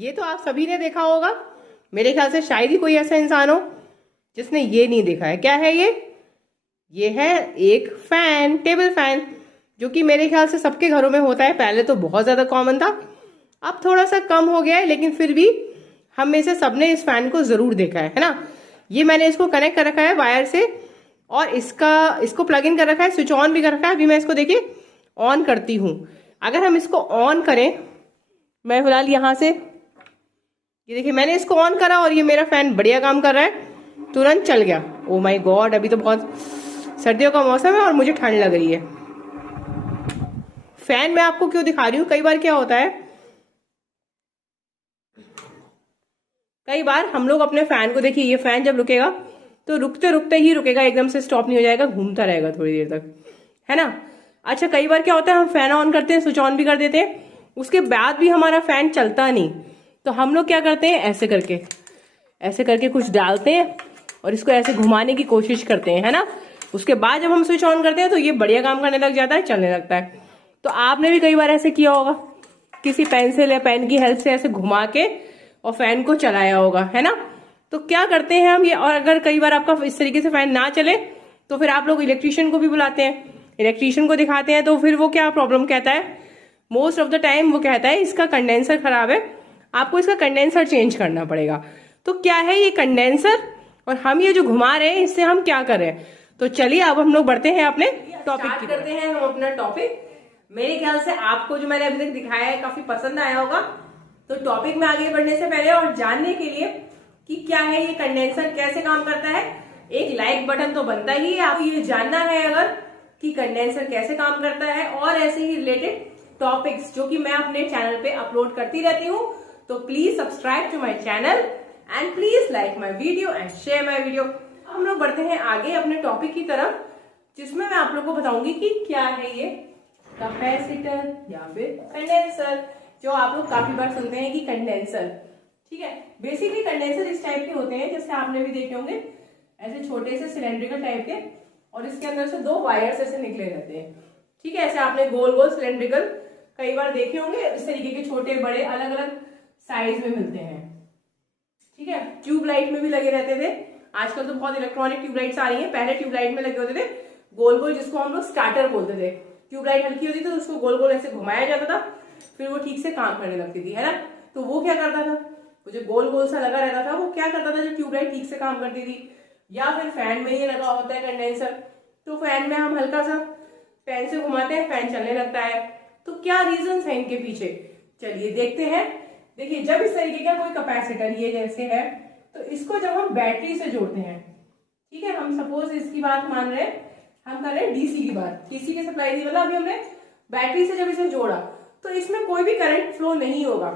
ये तो आप सभी ने देखा होगा, मेरे ख्याल से शायद ही कोई ऐसा इंसान हो जिसने ये नहीं देखा है। क्या है ये है एक फैन, टेबल फैन, जो कि मेरे ख्याल से सबके घरों में होता है। पहले तो बहुत ज्यादा कॉमन था, अब थोड़ा सा कम हो गया है, लेकिन फिर भी हम में से सबने इस फैन को जरूर देखा है ना। ये मैंने इसको कनेक्ट कर रखा है वायर से, और इसको प्लग इन कर रखा है, स्विच ऑन भी कर रखा है। अभी मैं इसको देखिए ऑन करती हूँ। अगर हम इसको ऑन करें, मैं फिलहाल यहाँ से, ये देखिए मैंने इसको ऑन करा और ये मेरा फैन बढ़िया काम कर रहा है, तुरंत चल गया। ओ माय गॉड, अभी तो बहुत सर्दियों का मौसम है और मुझे ठंड लग रही है। फैन मैं आपको क्यों दिखा रही हूँ, कई बार क्या होता है, कई बार हम लोग अपने फैन को, देखिए ये फैन जब रुकेगा तो रुकते रुकते ही रुकेगा, एकदम से स्टॉप नहीं हो जाएगा, घूमता रहेगा थोड़ी देर तक, है ना। अच्छा, कई बार क्या होता है, हम फैन ऑन करते हैं, स्विच ऑन भी कर देते हैं, उसके बाद भी हमारा फैन चलता नहीं, तो हम लोग क्या करते हैं, ऐसे करके कुछ डालते हैं और इसको ऐसे घुमाने की कोशिश करते हैं, है ना। उसके बाद जब हम स्विच ऑन करते हैं तो ये बढ़िया काम करने लग जाता है, चलने लगता है। तो आपने भी कई बार ऐसे किया होगा, किसी पेंसिल या पेन की हेल्प से ऐसे घुमा के और फैन को चलाया होगा, है ना। तो क्या करते हैं हम ये, और अगर कई बार आपका इस तरीके से फैन ना चले तो फिर आप लोग इलेक्ट्रीशियन को भी बुलाते हैं, इलेक्ट्रीशियन को दिखाते हैं, तो फिर वो क्या प्रॉब्लम कहता है, मोस्ट ऑफ द टाइम वो कहता है इसका कंडेंसर खराब है, आपको इसका कंडेंसर चेंज करना पड़ेगा। तो क्या है ये कंडेंसर, और हम ये जो घुमा रहे हैं इससे हम क्या कर रहे हैं। तो चलिए अब हम लोग बढ़ते हैं अपने टॉपिक की, करते हैं हम अपना टॉपिक। मेरे ख्याल से आपको जो मैंने अभी तक दिखाया है काफी पसंद आया होगा। तो टॉपिक में आगे बढ़ने से पहले और जानने के लिए कि क्या है ये कंडेंसर, कैसे काम करता है, एक लाइक बटन तो बनता ही है। आपको ये जानना है अगर कि कंडेंसर कैसे काम करता है, और ऐसे ही रिलेटेड टॉपिक्स जो कि मैं अपने चैनल पे अपलोड करती रहती हूँ, तो please subscribe to my channel and please like my video and share my video. हम लोग बढ़ते हैं आगे अपने टॉपिक की तरफ, जिसमें मैं आप लोग को बताऊंगी कि क्या है ये कैपेसिटर या फिर कंडेंसर, जो आप लोग काफी बार सुनते हैं कि कंडेंसर, ठीक है। बेसिकली कंडेंसर इस टाइप के होते हैं, जैसे आपने भी देखे होंगे, ऐसे छोटे से सिलेंड्रिकल टाइप के, और इसके अंदर से दो वायर्स ऐसे निकले रहते हैं, ठीक है। ऐसे आपने गोल गोल सिलेंड्रिकल कई बार देखे होंगे, इस तरीके के छोटे बड़े अलग अलग साइज में मिलते हैं, ठीक है। ट्यूबलाइट में भी लगे रहते थे, आजकल तो बहुत इलेक्ट्रॉनिक ट्यूबलाइट्स आ रही हैं, पहले ट्यूबलाइट में लगे होते थे गोल गोल, जिसको हम लोग स्टार्टर बोलते थे। ट्यूबलाइट हल्की होती थी तो उसको गोल गोल ऐसे घुमाया जाता था, फिर वो ठीक से काम करने लगती थी, है ना। तो वो क्या करता था, वो जो गोल गोल सा लगा रहता था, वो क्या करता था, जो ट्यूबलाइट ठीक से काम करती थी, या फिर फैन में ही लगा होता है कंडेंसर, तो फैन में हम हल्का सा फैन से घुमाते हैं, फैन चलने लगता है। तो क्या रीजन है इनके पीछे, चलिए देखते हैं। देखिए, जब इस तरीके का कोई कैपेसिटर ये जैसे है, तो इसको जब हम बैटरी से जोड़ते हैं, ठीक है, हम सपोज इसकी बात मान रहे हैं, हम कर रहे हैं डीसी की बात, डीसी की सप्लाई दी, मतलब अभी हमने बैटरी से जब इसे जोड़ा तो इसमें कोई भी करंट फ्लो नहीं होगा।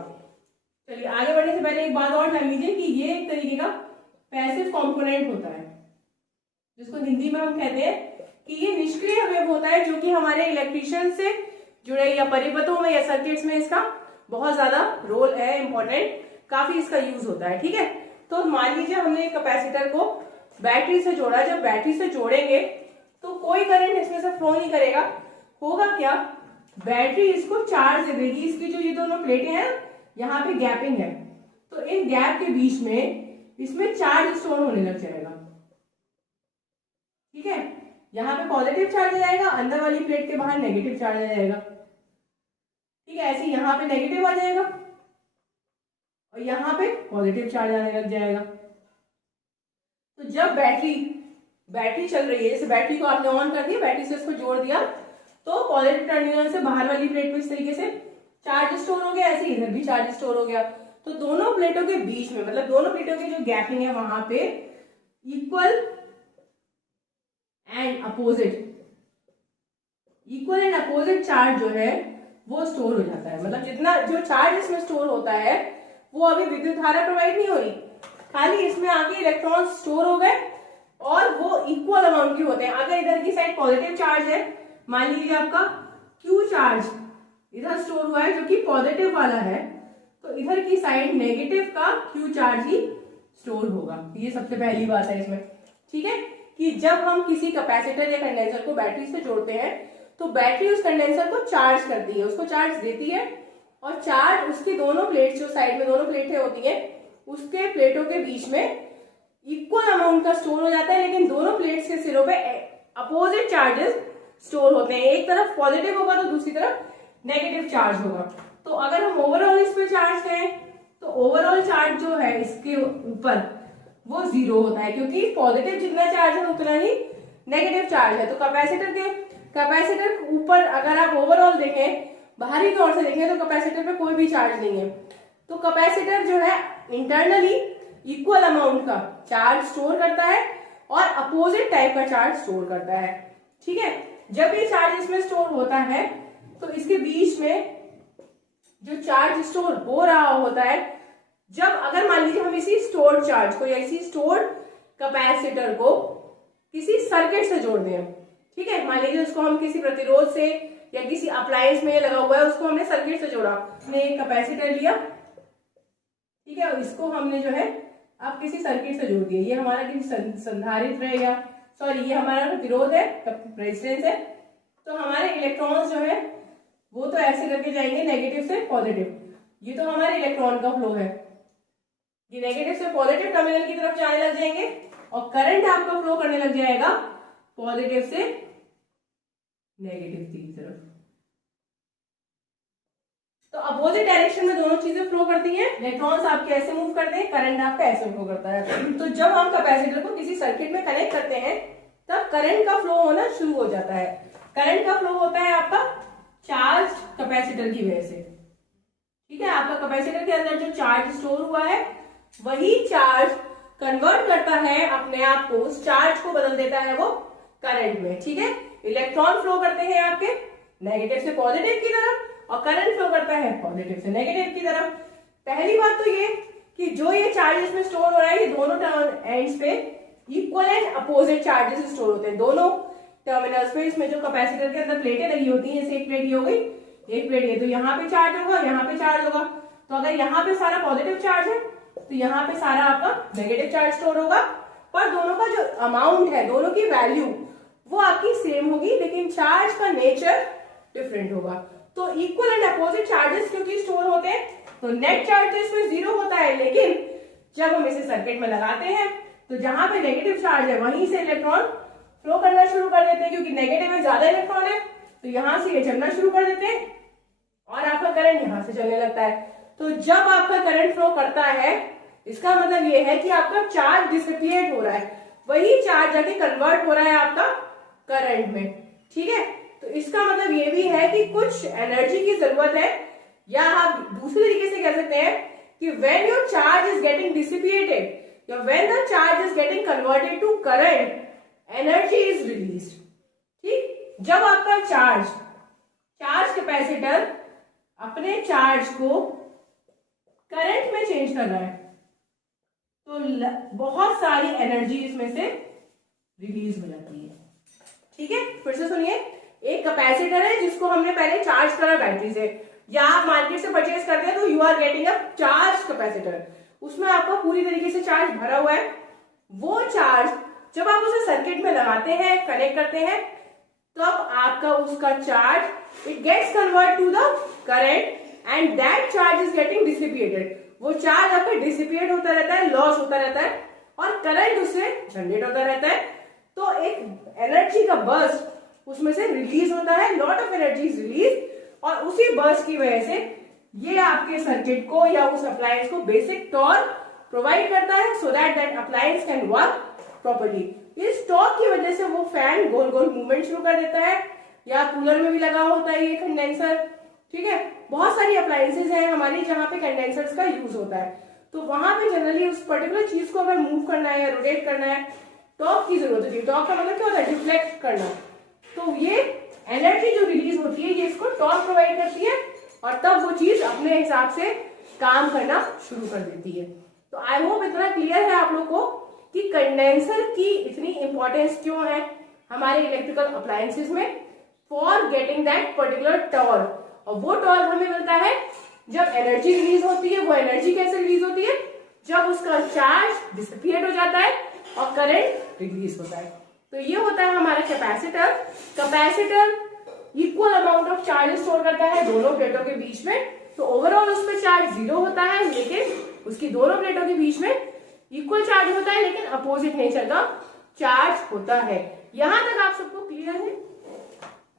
चलिए आगे बढ़ने से पहले एक बात और जान लीजिए कि ये एक तरीके का पैसिव कंपोनेंट होता है, जिसको हिंदी में हम कहते हैं कि ये निष्क्रिय वेव होता है, जो कि हमारे इलेक्ट्रिशियन से जुड़े या परिपथों में या सर्किट्स में इसका बहुत ज्यादा रोल है, इंपॉर्टेंट, काफी इसका यूज होता है, ठीक है। तो मान लीजिए हमने कैपेसिटर को बैटरी से जोड़ा, जब बैटरी से जोड़ेंगे तो कोई करंट इसमें से फ्लो नहीं करेगा, होगा क्या, बैटरी इसको चार्ज दे देगी। इसकी जो ये दोनों प्लेटें हैं, यहाँ पे गैपिंग है, तो इन गैप के बीच में इसमें चार्ज स्टोर होने लग जाएगा, ठीक है। यहाँ पे पॉजिटिव चार्ज आ जाएगा, अंदर वाली प्लेट के बाहर नेगेटिव चार्ज आ जाएगा, ठीक है। ऐसे यहाँ पे नेगेटिव आ जाएगा और यहाँ पे पॉजिटिव चार्ज आने लग जाएगा। तो जब बैटरी चल रही है, जैसे बैटरी को आपने ऑन कर दिया, बैटरी से इसको जोड़ दिया, तो पॉजिटिव टर्मिनल से बाहर वाली प्लेट पे इस तरीके से चार्ज स्टोर हो गया, ऐसे इधर भी चार्ज स्टोर हो गया। तो दोनों प्लेटों के बीच में, मतलब दोनों प्लेटों की जो गैपिंग है, वहां पे इक्वल एंड अपोजिट चार्ज जो है वो स्टोर हो जाता है। मतलब जितना जो चार्ज इसमें स्टोर होता है, वो अभी विद्युत धारा प्रोवाइड नहीं हो रही, खाली इसमें आके इलेक्ट्रॉन स्टोर हो गए और वो इक्वल अमाउंट के होते हैं। अगर इधर की साइड पॉजिटिव चार्ज है, मान लीजिए आपका क्यू चार्ज इधर स्टोर हुआ है जो कि पॉजिटिव वाला है, तो इधर की साइड नेगेटिव का क्यू चार्ज ही स्टोर होगा। ये सबसे पहली बात है इसमें, ठीक है, कि जब हम किसी कैपेसिटर या कंडेंसर को बैटरी से जोड़ते हैं तो बैटरी उस कंडेंसर को चार्ज करती है, उसको चार्ज देती है, और चार्ज उसकी दोनों प्लेट, जो साइड में दोनों प्लेटें होती हैं, उसके प्लेटों के बीच में इक्वल अमाउंट का स्टोर हो जाता है, लेकिन दोनों प्लेट्स के सिरों पे अपोजिट चार्जेस स्टोर होते हैं। एक तरफ पॉजिटिव होगा तो दूसरी तरफ नेगेटिव चार्ज होगा। तो अगर हम ओवरऑल इस पे चार्ज करें तो ओवरऑल चार्ज जो है इसके ऊपर वो 0 होता है, क्योंकि पॉजिटिव जितना चार्ज है उतना ही नेगेटिव चार्ज है। तो कैपेसिटर के ऊपर अगर आप ओवरऑल देखें, बाहरी तौर से देखें, तो कैपेसिटर पे कोई भी चार्ज नहीं है। तो कैपेसिटर जो है इंटरनली इक्वल अमाउंट का चार्ज स्टोर करता है और अपोजिट टाइप का चार्ज स्टोर करता है। ठीक है, जब ये चार्ज इसमें स्टोर होता है तो इसके बीच में जो चार्ज स्टोर हो रहा होता है, जब अगर मान लीजिए हम इसी स्टोर्ड चार्ज को या इसी स्टोर्ड कैपेसिटर को किसी सर्किट से जोड़ दें, ठीक है, मान लीजिए उसको हम किसी प्रतिरोध से या किसी अप्लायंस में लगा हुआ है, उसको हमने सर्किट से जोड़ा, हमने एक कैपेसिटर लिया, ठीक है, इसको हमने जो है आप किसी सर्किट से जोड़ दिया, ये हमारा किसी संधारित्र है, या सॉरी ये हमारा प्रतिरोध है, रेजिस्टेंस है। तो हमारे इलेक्ट्रॉन्स जो है वो तो ऐसे करके जाएंगे नेगेटिव से पॉजिटिव, ये तो हमारे इलेक्ट्रॉन का फ्लो है, ये नेगेटिव से पॉजिटिव टर्मिनल की तरफ जाने लग जाएंगे और करंट आपका फ्लो करने लग जाएगा पॉजिटिव से नेगेटिव की तरफ। तो अपोजिट डायरेक्शन में दोनों चीजें फ्लो करती हैं। इलेक्ट्रॉन्स आपके ऐसे मूव करते हैं, करंट आपका ऐसे फ्लो करता है। तो जब हम कैपेसिटर को किसी सर्किट में कनेक्ट करते हैं तब करंट का फ्लो होना शुरू हो जाता है। करंट का फ्लो होता है आपका चार्ज कैपेसिटर की वजह से, ठीक है। आपका कैपेसिटर के अंदर जो चार्ज स्टोर हुआ है वही चार्ज कन्वर्ट करता है अपने आप को, उस चार्ज को बदल देता है वो करंट में, ठीक है। इलेक्ट्रॉन फ्लो करते हैं आपके नेगेटिव से पॉजिटिव की तरफ और करंट फ्लो करता है पॉजिटिव से नेगेटिव की तरफ। पहली बात तो ये कि जो ये चार्ज इसमें स्टोर हो रहा है, ये दोनों एंड्स पे equal and opposite charges store होते हैं, दोनों टर्मिनल्स पे। इसमें जो कैपेसिटर के अंदर प्लेटें लगी होती हैं, जैसे एक प्लेट ये हो गई, एक प्लेट ये, तो यहाँ पे चार्ज होगा, यहाँ पे चार्ज होगा। तो अगर यहाँ पे सारा पॉजिटिव चार्ज है तो यहाँ पे सारा आपका नेगेटिव चार्ज स्टोर होगा, पर दोनों का जो अमाउंट है, दोनों की वैल्यू वो आपकी सेम होगी, लेकिन चार्ज का नेचर डिफरेंट होगा। तो इक्वल एंड अपोजिट चार्जेस क्योंकि स्टोर होते हैं तो नेट चार्ज तो इसमें 0 होता है, लेकिन जब हम इसे सर्किट में लगाते हैं तो जहां पे नेगेटिव चार्ज है वहीं से इलेक्ट्रॉन फ्लो करना शुरू कर देते हैं, क्योंकि नेगेटिव में ज्यादा इलेक्ट्रॉन है तो यहां से ये चलना शुरू कर देते हैं और आपका करंट यहां से चलने लगता है। तो जब आपका करंट फ्लो करता है इसका मतलब ये है कि आपका चार्ज डिसिपिएट हो रहा है, वही चार्ज जाके कन्वर्ट हो रहा है आपका करंट में, ठीक है। तो इसका मतलब ये भी है कि कुछ एनर्जी की जरूरत है, या आप दूसरे तरीके से कह सकते हैं कि when your charge is getting dissipated या when the charge is getting converted to current, energy is released, ठीक। जब आपका चार्ज कैपेसिटर अपने चार्ज को करंट में चेंज कर रहा है तो बहुत सारी एनर्जी इसमें से रिलीज हो जाती है, ठीक है। फिर से सुनिए, एक कैपेसिटर है जिसको हमने पहले चार्ज करा बैटरी से, या आप मार्केट से परचेज करते हैं तो you are getting a charge capacitor, उसमें आपका पूरी तरीके से चार्ज भरा हुआ है। वो चार्ज जब आप उसे सर्किट में लगाते हैं, कनेक्ट करते हैं, तब आपका उसका charge it gets convert to the current and that charge is getting dissipated. वो चार्ज आपका डिसिपिएट होता रहता है, लॉस होता रहता है और करंट उससे जनरेट होता रहता है। तो एक एनर्जी का बर्स्ट उसमें से रिलीज होता है, lot of energy is release, और उसी बर्स्ट की वजह से ये आपके सर्किट को या उस अप्लायंस को बेसिक टॉर्क प्रोवाइड करता है, so that that appliance can work properly. इस टॉर्क की वजह से वो फैन गोल गोल मूवमेंट शुरू कर देता है, या कूलर में भी लगा होता है ये कंडेंसर, ठीक है। बहुत सारी अप्लायंसेज हैं हमारी जहां पे कंडेंसर्स का यूज होता है, तो वहां पे जनरली उस पर्टिकुलर चीज को अगर मूव करना है या रोटेट करना है, टॉर्क की जरूरत होती है। टॉर्क का मतलब क्या होता है? डिफ्लेक्ट करना। तो ये एनर्जी जो रिलीज होती है ये इसको टॉर्क प्रोवाइड करती है और तब वो चीज अपने हिसाब से काम करना शुरू कर देती है। तो आई होप इतना क्लियर है आप लोग को कि कंडेंसर की इतनी इंपॉर्टेंस क्यों है हमारे इलेक्ट्रिकल अप्लायंसेस में, for getting that particular torque. और वो टॉर्क हमें मिलता है जब एनर्जी रिलीज होती है। वो एनर्जी कैसे रिलीज होती है? जब उसका चार्ज डिसिपिएट हो जाता है और करंट रिलीज होता है। तो ये होता है हमारा capacitor. Capacitor equal amount of charge store करता है दोनों प्लेटों के बीच में, तो ओवरऑल उसमें चार्ज 0 होता है, लेकिन उसकी दोनों प्लेटों के बीच में इक्वल चार्ज होता है, लेकिन अपोजिट नेचर का चार्ज होता है। यहां तक आप सबको क्लियर है?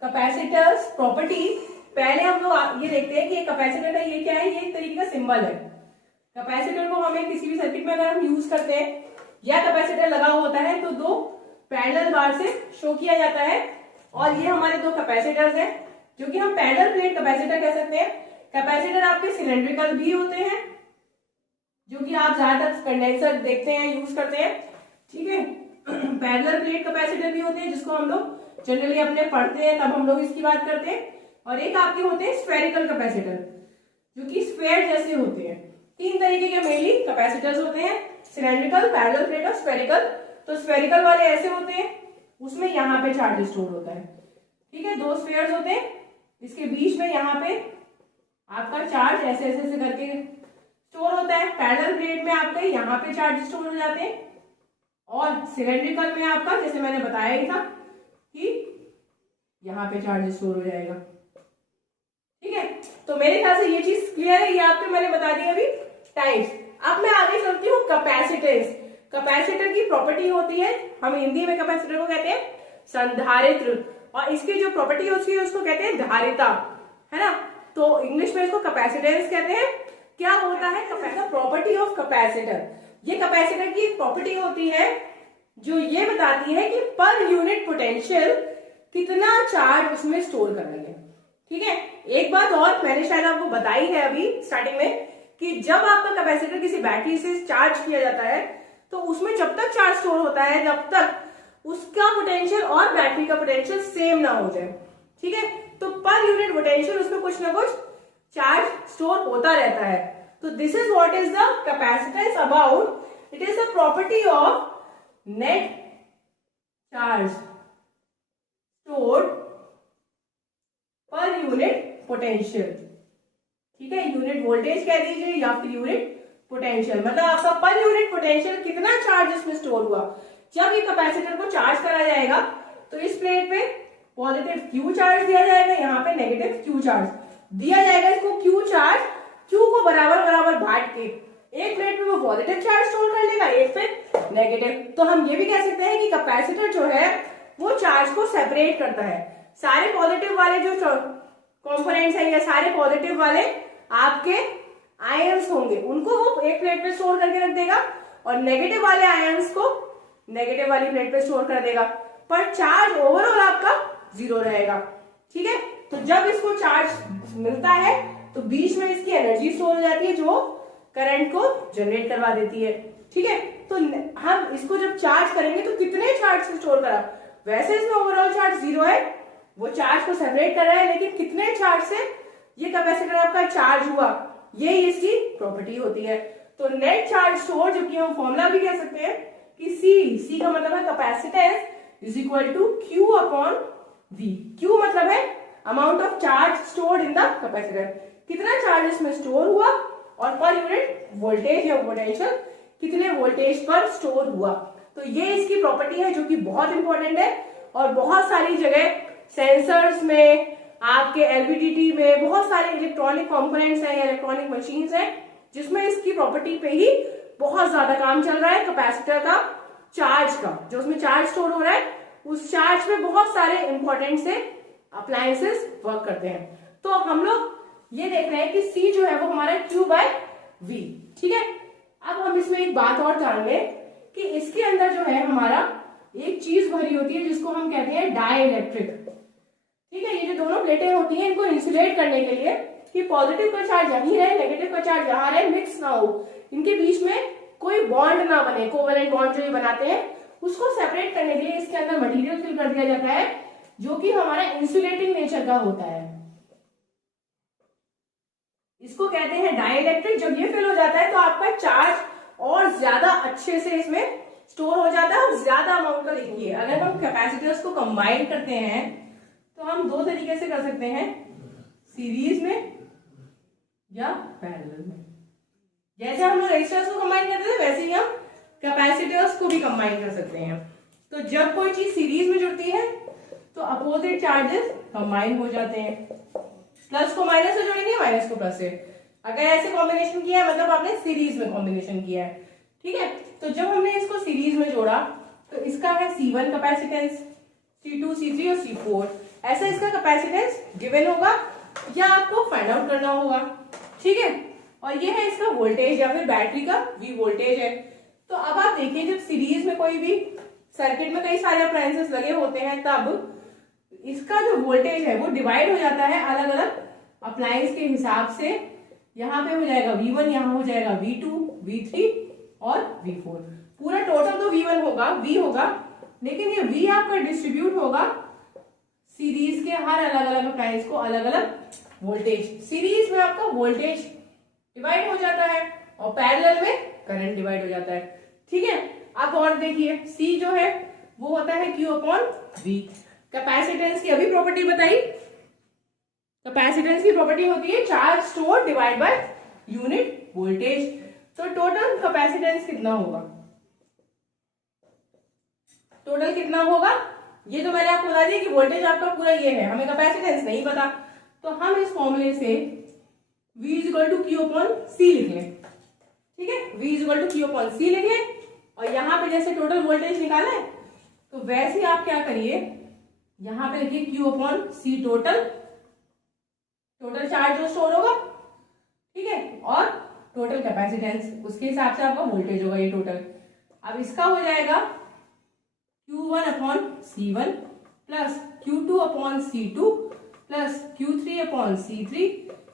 कैपेसिटर्स प्रॉपर्टी, पहले हम लोग ये देखते हैं कि कैपेसिटर का ये क्या है, ये एक तरीके का सिंबल है। कैपेसिटर को हमें किसी भी सर्किट में अगर हम यूज करते हैं या कैपेसिटर लगा हुआ होता है तो दो पैरेलल बार से शो किया जाता है, और ये हमारे दो कैपेसिटर्स हैं जो कि हम पैरेलल प्लेट कैपेसिटर कह सकते हैं। कैपेसिटर आपके सिलेंड्रिकल भी होते हैं, जो कि आप ज्यादातर कंडेंसर देखते हैं, यूज करते हैं, ठीक है। पैरेलल प्लेट कैपेसिटर भी होते हैं जिसको हम लोग जनरली अपने पढ़ते हैं तब हम लोग इसकी बात करते हैं। और एक आपके होते हैं स्फेरिकल कैपेसिटर, जो कि स्फेयर जैसे होते हैं। तीन तरीके के मेनली कैपेसिटर्स होते हैं, सिलेंड्रिकल, पैरेलल प्लेट और स्फेरिकल। तो स्फेरिकल वाले ऐसे होते हैं, उसमें यहाँ पे चार्ज स्टोर होता है, ठीक है। दो स्फेयर्स होते हैं, इसके बीच में यहाँ पे आपका चार्ज ऐसे ऐसे ऐसे करके स्टोर होता है। पैरेलल प्लेट में आपके यहाँ पे चार्ज स्टोर हो जाते हैं, और सिलेंड्रिकल में आपका जैसे मैंने बताया ही था कि यहाँ पे चार्ज स्टोर हो जाएगा, ठीक है। तो मेरे ख्याल से ये चीज क्लियर है, ये आपको मैंने बता दी अभी टाइप्स। अब मैं आगे चलती हूँ कैपेसिटेंस। कैपेसिटर की प्रॉपर्टी होती है, हम हिंदी में कैपेसिटर को कहते हैं संधारित्र, और इसकी जो प्रॉपर्टी होती है उसको कहते हैं धारिता, है ना। तो इंग्लिश में इसको कैपेसिटेंस कहते हैं। क्या होता है कैपेसिटर? प्रॉपर्टी ऑफ कैपेसिटर, ये कैपेसिटर की प्रॉपर्टी होती है जो ये बताती है कि पर यूनिट पोटेंशियल कितना चार्ज उसमें स्टोर कर रही है, ठीक है। एक बात और मैंने शायद आपको बताई है अभी स्टार्टिंग में कि जब आपका कैपेसिटर किसी बैटरी से चार्ज किया जाता है तो उसमें जब तक चार्ज स्टोर होता है जब तक उसका पोटेंशियल और बैटरी का पोटेंशियल सेम ना हो जाए, ठीक है। तो पर यूनिट पोटेंशियल उसमें कुछ ना कुछ चार्ज स्टोर होता रहता है। तो this is what is the capacitance about, it is the property of net charge stored per unit potential, ठीक है। यूनिट वोल्टेज कह दीजिए या फिर यूनिट पोटेंशियल, मतलब आपका पर यूनिट पोटेंशियल कितना चार्ज इसमें स्टोर हुआ। जब ये कैपेसिटर को चार्ज करा जाएगा तो इस प्लेट पे पॉजिटिव क्यू चार्ज दिया जाएगा, यहाँ पे नेगेटिव क्यू चार्ज दिया जाएगा। इसको क्यू चार्ज, क्यू को बराबर बराबर बांट के एक प्लेट में वो पॉजिटिव चार्ज स्टोर कर लेगा, एक पे नेगेटिव। तो हम ये भी कह सकते हैं कि कैपेसिटर जो है वो चार्ज को सेपरेट करता है। सारे पॉजिटिव वाले जो कंपोनेंट्स हैं या सारे पॉजिटिव वाले आपके आयंस होंगे उनको वो एक प्लेट पे स्टोर करके रख देगा, और नेगेटिव वाले आयंस को नेगेटिव वाली प्लेट पे स्टोर कर देगा, पर चार्ज ओवरऑल आपका 0 रहेगा, ठीक है। तो जब इसको चार्ज मिलता है तो बीच में इसकी एनर्जी स्टोर हो जाती है जो करंट को जनरेट करवा देती है, ठीक है। तो हम इसको जब चार्ज करेंगे तो कितने चार्ज से स्टोर करा, वैसे इसमें ओवरऑल चार्ज 0 है, वो चार्ज को सेपरेट कर रहा है, लेकिन कितने चार्ज से ये कैपेसिटर आपका चार्ज हुआ, ये इसकी प्रॉपर्टी होती है। तो नेट चार्ज स्टोर, जो कि हम फॉर्मूला भी कह सकते हैं कि सी का मतलब है capacitance is equal to Q upon V. Q मतलब है amount of charge stored in the capacitor, कितना चार्ज इसमें स्टोर हुआ, और पर यूनिट वोल्टेज या पोटेंशियल कितने वोल्टेज पर स्टोर हुआ। तो ये इसकी प्रॉपर्टी है जो कि बहुत इंपॉर्टेंट है, और बहुत सारी जगह सेंसर्स में, आपके एलवीडीटी में बहुत सारे इलेक्ट्रॉनिक कंपोनेंट्स हैं या इलेक्ट्रॉनिक मशीन्स हैं जिसमें इसकी प्रॉपर्टी पे ही बहुत ज्यादा काम चल रहा है। कैपेसिटर का चार्ज का जो उसमें चार्ज स्टोर हो रहा है, उस चार्ज में बहुत सारे इंपॉर्टेंट से अप्लायंसेस वर्क करते हैं। तो हम लोग ये देख रहे हैं कि सी जो है वो हमारा Q बाय V, ठीक है। अब हम इसमें एक बात और जान लें कि इसके अंदर जो है हमारा एक चीज भरी होती है जिसको हम कहते हैं डाइइलेक्ट्रिक, ठीक है। ये जो दोनों प्लेटें होती हैं इनको इंसुलेट करने के लिए कि पॉजिटिव का चार्ज यहीं रहे, नेगेटिव का चार्ज यहाँ रहे, मिक्स ना हो, इनके बीच में कोई बॉन्ड ना बने, कोवेलेंट बॉन्ड जो ये बनाते हैं उसको सेपरेट करने के लिए इसके अंदर मटेरियल फिल कर दिया जाता है जो कि हमारा इंसुलेटिंग नेचर का होता है। इसको कहते हैं डाइइलेक्ट्रिक। जब ये फिल हो जाता है तो आपका चार्ज और ज्यादा अच्छे से इसमें स्टोर हो जाता है और ज्यादा अमाउंट का। देखिए अगर हम कैपेसिटर्स को कंबाइन करते हैं तो हम दो तरीके से कर सकते हैं, सीरीज में या पैरेलल में। जैसे हम लोग रेजिस्टर्स को कंबाइन करते थे वैसे ही हम कैपेसिटर्स को भी कंबाइन कर सकते हैं। तो जब कोई चीज सीरीज में जुड़ती है तो अपोजिट चार्जेस कंबाइन हो जाते हैं। प्लस को माइनस से जोड़ेंगे, माइनस को प्लस से। अगर ऐसे कॉम्बिनेशन किया है मतलब आपने सीरीज में कॉम्बिनेशन किया है, ठीक है। तो जब हमने इसको सीरीज में जोड़ा तो इसका है C1 कैपेसिटेंस, C2, C3 और C4, ऐसा इसका कैपेसिटेंस गिवन होगा या आपको फाइंड आउट करना होगा, ठीक है। और ये है इसका वोल्टेज या फिर बैटरी का V वोल्टेज है। तो अब आप देखिए जब सीरीज में कोई भी सर्किट में कई सारे अप्लायंसेस लगे होते हैं तब इसका जो वोल्टेज है वो डिवाइड हो जाता है अलग अलग अप्लायंस के हिसाब से। यहाँ पे हो जाएगा V1, यहाँ हो जाएगा V2, V3 और V4। पूरा टोटल तो V1 होगा, V होगा, लेकिन ये V आपका डिस्ट्रीब्यूट होगा सीरीज के हर अलग अलग अप्लायंस को अलग अलग वोल्टेज। सीरीज में आपका वोल्टेज डिवाइड हो जाता है और पैरेलल में करंट डिवाइड हो जाता है, ठीक है। आप और देखिए C जो है वो होता है Q अपॉन V। कैपेसिटेंस की अभी प्रॉपर्टी बताई, कैपेसिटेंस की प्रॉपर्टी होती है charge store divide by unit voltage. तो टोटल कैपेसिटेंस कितना होगा, टोटल कितना होगा, ये तो मैंने आपको बता दिया कि वोल्टेज आपका पूरा ये है, हमें कैपेसिटेंस नहीं पता। तो हम इस फॉर्मूले से V is equal to Q upon C लिख लें, ठीक है। V is equal to Q upon C लिख लें और यहाँ पे जैसे टोटल वोल्टेज निकाला है तो वैसे आप क्या करिए, यहाँ पे लिखिए Q upon C total, total charge जो स्टोर होगा, ठीक है, और टोटल कैपेसिटेंस उसके हिसाब से आपका वोल्टेज होगा ये टोटल। अब इसका हो जाएगा Q1 upon C1 plus Q2 upon C2 plus Q3 upon C3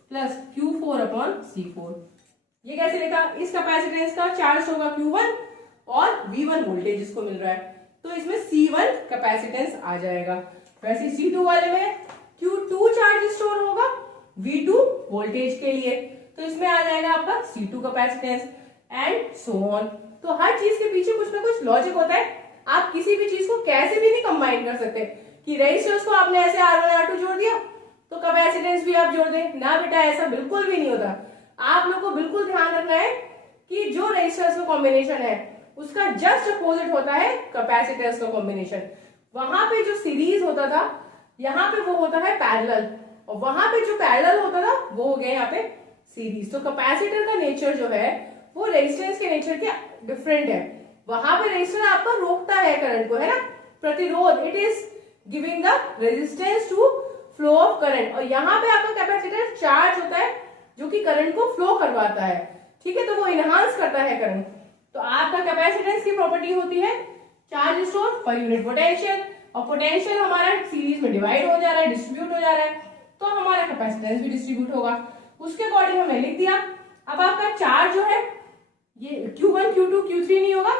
plus Q4 upon C4। ये कैसे लिखा, इस कैपेसिटेंस का चार्ज होगा Q1 और V1 वोल्टेज इसको मिल रहा है तो इसमें C1 कैपेसिटेंस आ जाएगा। वैसे C2 वाले में Q2 चार्ज स्टोर होगा V2 वोल्टेज के लिए, तो इसमें आ जाएगा आपका C2 capacitance and so on. तो हर चीज के पीछे कुछ ना कुछ लॉजिक होता है। आप किसी भी चीज को कैसे भी नहीं कंबाइन कर सकते कि रेजिस्टेंस को आपने ऐसे R1 R2 जोड़ दिया तो कैपेसिटेंस भी आप जोड़ दें, ना बेटा, ऐसा बिल्कुल भी नहीं होता। आप लोग को बिल्कुल ध्यान रखना है कि जो रेजिस्टेंस का कॉम्बिनेशन है उसका जस्ट अपोजिट होता है कैपेसिटेंस का कॉम्बिनेशन। वहां पे जो सीरीज होता था यहाँ पे वो होता है पैरेलल, और वहां पे जो पैरेलल होता था वो हो गया यहाँ पे सीरीज। तो कैपेसिटर का नेचर जो है वो रेजिस्टेंस के नेचर के डिफरेंट है। वहां पे रेजिस्टर आपका रोकता है करंट को, है ना, प्रतिरोध, it is giving the resistance to flow of current. और यहाँ पे आपका कैपेसिटर चार्ज होता है जो कि करंट को फ्लो करवाता है, ठीक है, तो वो इनहांस करता है करंट। तो आपका कैपेसिटेंस की प्रॉपर्टी होती है charge store per unit potential, और पोटेंशियल हमारा सीरीज में डिवाइड हो जा रहा है, डिस्ट्रीब्यूट हो जा रहा है, तो हमारा कैपेसिटेंस भी डिस्ट्रीब्यूट होगा। उसके अकॉर्डिंग हमने लिख दिया। अब आपका चार्ज जो है ये Q1 Q2 Q3 नहीं होगा,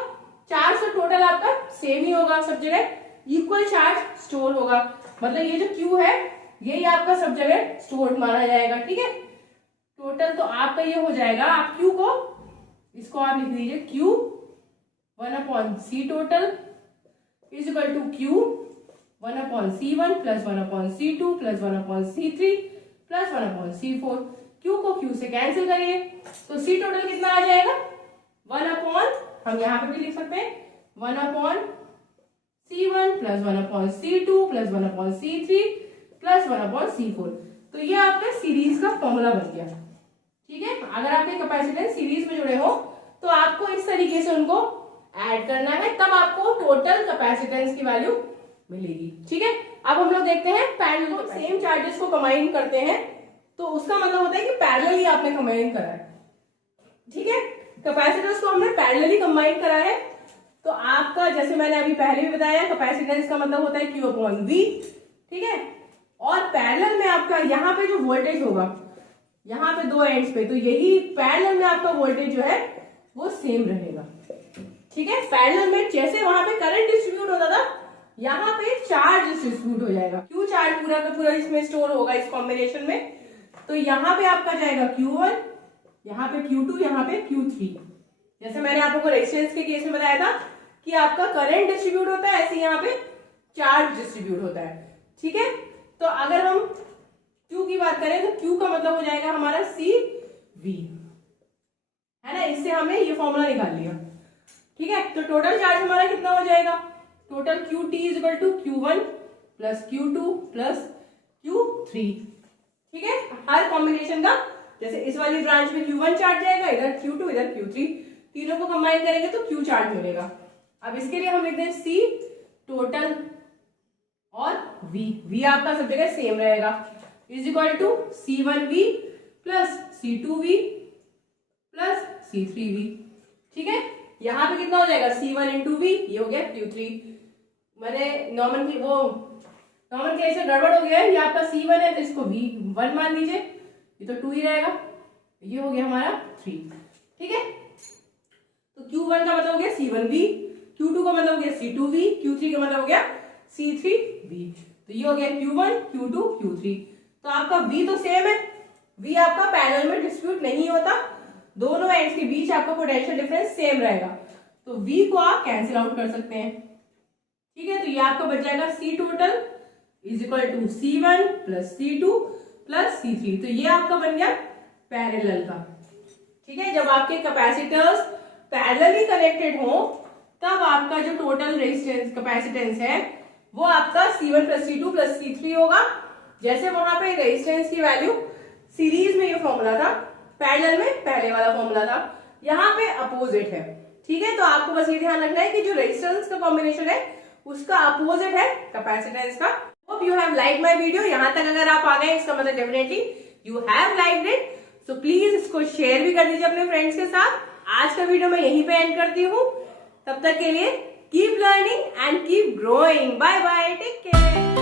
चार्ज तो टोटल आपका सेम ही होगा, सब जगह इक्वल चार्ज स्टोर होगा। मतलब ये जो Q है यही आपका सब जगह स्टोर माना जाएगा, ठीक है। टोटल तो आपका ये हो जाएगा, आप Q को, इसको आप लिख दीजिए Q 1 upon C total is equal to Q 1 upon C1 plus 1 upon C2 plus 1 upon C3 plus 1 upon C4। Q को Q से कैंसिल करिए तो C टोटल कितना आ जाएगा, 1 अपॉन, हम यहाँ पे भी लिख सकते हैं 1 upon C1 plus 1 upon C2 plus 1 upon C3 plus 1 upon C4। तो ये आपका सीरीज का फॉर्मूला बन गया, ठीक है। अगर आपके कैपेसिटेंस सीरीज में जुड़े हो तो आपको इस तरीके से उनको ऐड करना है, तब आपको टोटल कैपेसिटेंस की वैल्यू मिलेगी, ठीक है। अब हम लोग देखते हैं पैरेलल को, सेम चार्जेस को कंबाइन करते हैं तो उसका मतलब होता है कि पैरेलल ही आपने कंबाइन करा है, ठीक है। कैपेसिटेंस को हमने पैरेलली कंबाइन करा है तो आपका, जैसे मैंने अभी पहले भी बताया, कैपेसिटेंस का मतलब होता है Q अपॉन V, ठीक है। और पैरेलल में आपका यहाँ पे जो वोल्टेज होगा, यहाँ पे दो एंड्स पे, तो यही पैरेलल में आपका वोल्टेज जो है वो सेम रहेगा, ठीक है। पैरेलल में जैसे वहां पे करंट डिस्ट्रीब्यूट होता था यहाँ पे चार्ज डिस्ट्रीब्यूट हो जाएगा। Q चार्ज पूरा का पूरा इसमें स्टोर होगा इस कॉम्बिनेशन में, तो यहाँ पे आपका जाएगा Q1, यहाँ पे Q2, यहाँ पे Q3। जैसे मैंने आप लोगों को रेजिस्टेंस के केस में बताया था कि आपका करंट डिस्ट्रीब्यूट होता है, ऐसे यहाँ पे चार्ज डिस्ट्रीब्यूट होता है, ठीक है। तो अगर हम Q की बात करें तो Q का मतलब हो जाएगा हमारा CV, है ना, इससे हमने ये फॉर्मूला निकाल लिया, ठीक है। तो टोटल चार्ज हमारा कितना हो जाएगा, total QT is equal to Q1 plus Q2 plus Q3। ठीक है, हर कॉम्बिनेशन का, जैसे इस वाली ब्रांच में Q1 चार्ज जाएगा, इधर Q2 इधर Q3, तीनों को कंबाइन करेंगे तो Q चार्ज मिलेगा। अब इसके लिए हम लिख दें C टोटल और V आपका सब जगह सेम रहेगा, is equal to C1V plus C2V plus C3V। ठीक है, यहाँ पे कितना हो जाएगा C1 इंटू V, ये हो गया Q3। मैंने नॉर्मल गड़बड़ हो गया है, ये आपका C1 है तो इसको V1 मान लीजिए, ये तो 2 ही रहेगा, ये हो गया हमारा 3। ठीक है, तो Q1 का मतलब हो गया C1V, Q2 का मतलब हो गया C2V, Q3 का मतलब हो गया C3V। तो ये हो गया Q1 Q2 Q3। तो आपका V तो सेम है, V आपका पैरेलल में डिस्ट्रीब्यूट नहीं होता, दोनों एंड्स के बीच आपका पोटेंशियल डिफरेंस सेम रहेगा, तो V को आप कैंसिल आउट कर सकते हैं। ठीक है, तो ये आपका बच जाएगा C total is equal to C1 plus C2 plus C3। तो ये आपका बन गया पैरेलल का। ठीक है, जब आपके कैपेसिटर्स पैरेलली कनेक्टेड हो तब आपका जो टोटल रेजिस्टेंस कैपेसिटेंस है वो आपका C1 plus C2 plus C3 होगा। जैसे वहां पे रेजिस्टेंस की वैल्यू सीरीज में ये फॉर्मूला था, पैरेलल में पहले वाला फॉर्मूला था, यहाँ पे अपोजिट है। ठीक है, तो आपको बस ये ध्यान रखना है कि जो रेजिस्टेंस का कॉम्बिनेशन है उसका अपोजिट है कैपेसिटेंस का। Hope you have like my video. यहाँ तक अगर आप आ गए इसका मतलब definitely you have liked it, so please इसको शेयर भी कर दीजिए अपने फ्रेंड्स के साथ। आज का वीडियो मैं यहीं पे एंड करती हूँ, तब तक के लिए keep learning and keep growing. Bye bye, take care.